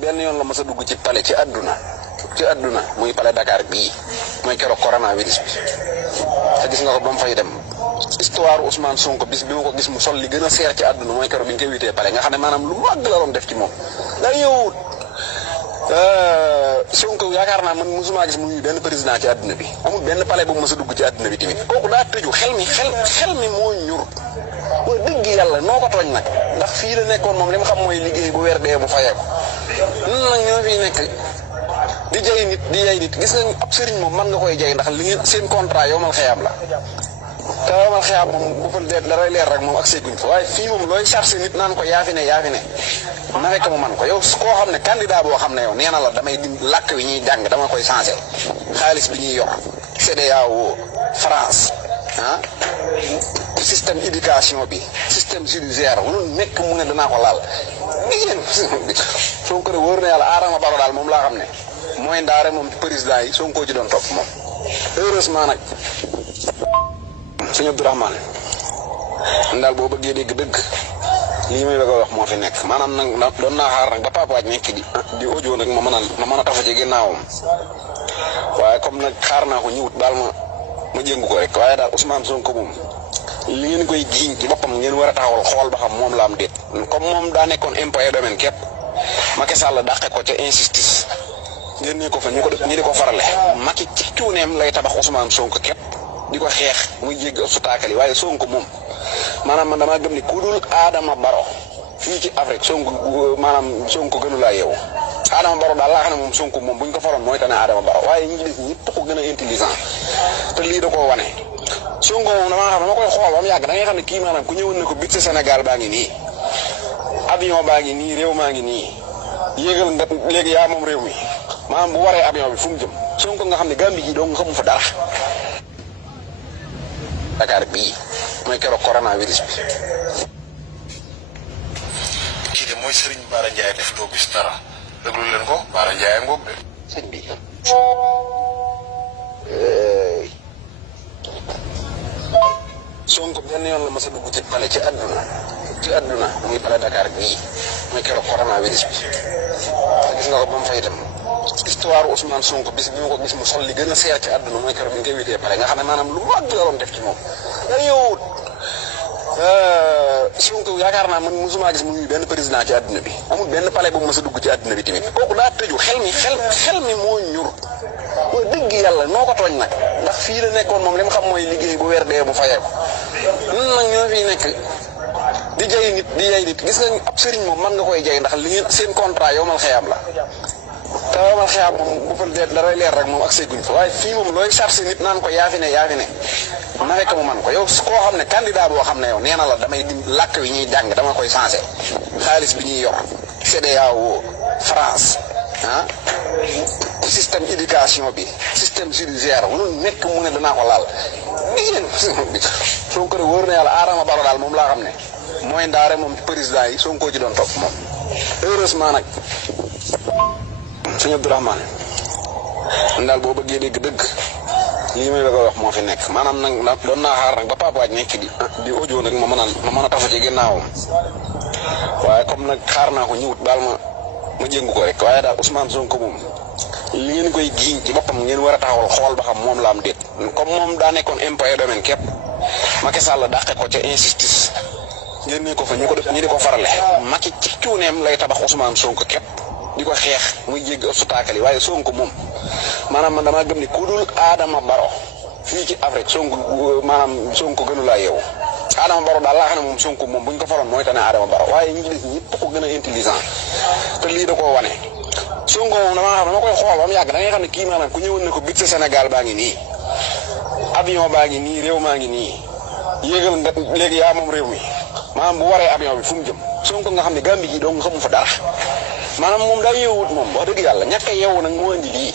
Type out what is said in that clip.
benn yoon la mas a dugg ci palais ci àdduna muy palais Dakar bii mooy keroog coronavirus bi te gis nga ko ba mu fay dem histoire Ousmane Sonko bis bi ma ko gis mu sol li gën a seer ci àdduna mooy keroog bi ñu koy witee palais nga xam ne maanaam lu màgg la doon def ci moom da yow Sonko yaakaar naa man mosuma gis muy benn président ci àdduna bi amul benn palais bu mas a dugg ci àdduna bi tamit kooku daa tëju xel mi moo ñur mooy dëgg yàlla noo ko tooñ nag ndax fii la nekkoon moom li mu xam mooy liggéey bu weer dee bu fayeeku nun nag ñoo fiy nekk di jay nit gis nga ab sëriñ moom mën nga koy jay ndax li ngeen seen contrat yow mal xeyaam la te yow mal xeyaam moom bu fa daray leer rek moom ak seguñ fa waaye fii moom looy chargé nit naan ko yaa fi ne na fekk mu man ko yow koo xam ne candidat boo xam ne yow nee na la damay di làkk wi ñuy jàng dama koy changé xaalis bi ñuy yor CEDEAO France système éducation bi système judiciaire lu nekk mu ne danaa ko laal ngeen Sonko de wóor na yàlla Adama Barrow daal moom laa xam ne mooy ndaare moom président yi Sonko ji doon topp moom heureusement nag sëñ Abdourahmane daal boo bëggee dégg dëgg lii may bëgg a wax moo fi nekk maanaam nag doon naa xaar nag ba papaaj nekk di audio nag ma mën a tafa ci ginnaawam waaye comme nag xaar naa ko ñëwut daal ma jëngu ko rek waaye daal Ousmane Sonko moom li ngeen koy jiiñ ci boppam ngeen war a taxawal xool ba xam moom la am déet comme moom daa nekkoon impôt et domaine képp Macky Sall dàqe ko ca injustice ngeen ne ko fa ñu di ko farale Macky ci cuuneem lay tabax Ousmane Sonko képp di ko xeex muy jéggi obstacle yi waaye Sonko moom maanaam man damaa gëm ni ku dul Adama Barrow fii ci Afrique Sonko gënu laa yeewu Adama Barrow daal laa xam ne moom Sonko moom buñ ko faroon mooy tane Adama Barrow waaye ñi des ñëpp ko gën a intelligent te lii da koo wane Sonko moom dama koy xool ba mu yàgg da ngay xam ne kii maanaam ku ñëwoon ne ko bit Sénégal baa ngi nii avion baa ngi nii réew maa ngi nii yéegal nga léegi yaa moom réew mi maanaam bu waree avion bi fu mu jëm Sonko nga xam ne Gambie ji doo nga xamu fa dara Dakar bii mooy keroog coronavirus bi. kii de mooy Serigne Bara Ndiaye def doo gis dara déglu leen ko Bara Ndiaye ngoog de. sëñ bi. Sonko benn yoon la mas a dugg ci palais ci àdduna muy palais Dakar bii mooy keroog coronavirus bi te gis nga ko ba mu fay dem histoire Ousmane Sonko bis bi ma ko gis mu sol li gën a seer ci àdduna mooy keroog bi ñu koy witee palais nga xam ne maanaam lu màgg la doon def ci moom da yow Sonko yaakaar naa man mosuma gis muy benn président ci àdduna bi amul benn palais bu mas a dugg ci àdduna bi tamit kooku daa tëju xel mi moo ñur mooy dëgg yàlla noo ko tooñ nag ndax fii la nekkoon moom li mu xam mooy liggéey bu weer dee bu fayeeku nun nag ñoo fiy nekk di jay nit gis nga ab sëriñ moom mën nga koy jay ndax li ngeen seen contrat yow mal xeyaam la te yow mal xeyaam moom bu fa daray leer rek moom ak seguñ fa waaye fii moom looy chargé nit naan ko yaa fi ne na fekk mu man ko yow koo xam ne candidat boo xam ne yow nee na la damay di làkk wi ñuy jàng dama koy changé xaalis bi ñuy yor CEDEAO France système éducation bi système judiciaire lu nekk mu ne danaa ko laal ngeen Sonko de wóor na yàlla Adama Barrow daal moom laa xam ne mooy ndaare moom président yi Sonko ji doon topp moom heureusement nag sëñ Abdourahmane daal boo bëggee dégg dëgg lii may bëgg a wax moo fi nekk maanaam nag doon naa xaar nag ba papaaj nekk di audio nag ma mën a tafa ci ginnaawam waaye comme nag xaar naa ko ñëwut daal ma jëngu ko rek waaye daal Ousmane Sonko moom li ngeen koy jiiñ ci boppam ngeen war a taxawal xool ba xam moom la am déet comme moom daa nekkoon impôt et domaine képp Macky Sall dàqe ko ca injustice ngeen ne ko fa ñu di ko farale Macky ci cuuneem lay tabax Ousmane Sonko képp di ko xeex muy jéggi obstacle yi waaye Sonko moom maanaam man damaa gëm ni ku dul Adama Barrow fii ci Afrique Sonko gënu laa yeewu Adama Barrow daal laa xam ne moom Sonko moom buñ ko faroon mooy tane Adama Barrow waaye ñi des ñëpp ko gën a intelligent te lii da koo wane Sonko moom dama koy xool ba mu yàgg da ngay xam ne kii maanaam ku ñëwoon ne ko bit Sénégal baa ngi nii avion baa ngi nii réew maa ngi nii yéegal nga léegi yaa moom réew mi maanaam bu waree avion bi fu mu jëm Sonko nga xam ne Gambie ji doo nga xamu fa dara maanaam moom daa yeewut moom wax dëgg yàlla ñàkk a yeewu nag moo indi lii